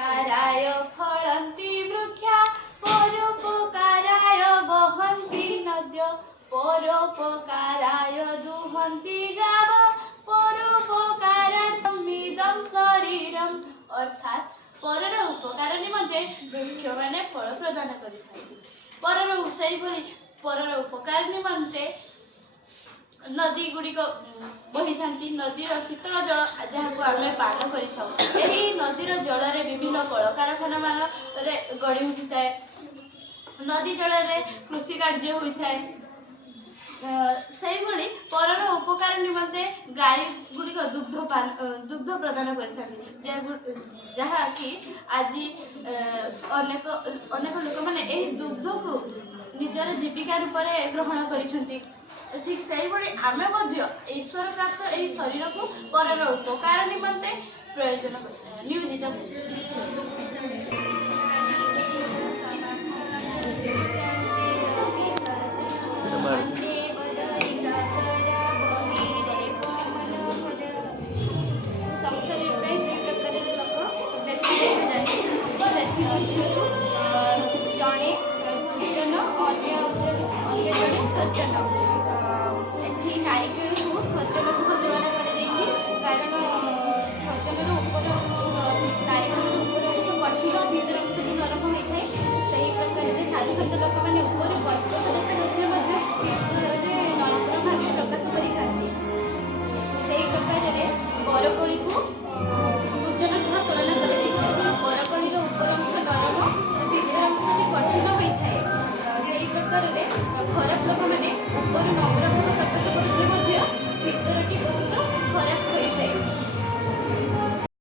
काराय फलन्ति वृक्षा परोपकाराय वहन्ति नद्य परोपकाराय दुहन्ति गाव परोपकारार्थमिदं शरीरम। अर्थात परर उपकार निमंते वृक्ष माने फल प्रदान करिथाନ୍ତି। परर उपकार निमंते नदी गुड़िक बही था। नदीर शीतल जल जहाँ को आम पान कर नदीर जल में विभिन्न कलकारखाना मान गढ़ी उठी है। नदी जल में कृषि कार्य होता है। से परर उपकार निमंते गाय गुड़िक दुग्ध प्रदान करी आज अनेक लोक मैंने दुग्ध को निजर जीविका रूप में ग्रहण करिसेंती। ठीक से आमे ईश्वर प्राप्त यही शरीर को परर उपकार निमंते प्रयोजन नियोजित। जड़े दुर्जन अन्य जड़े सज्जन।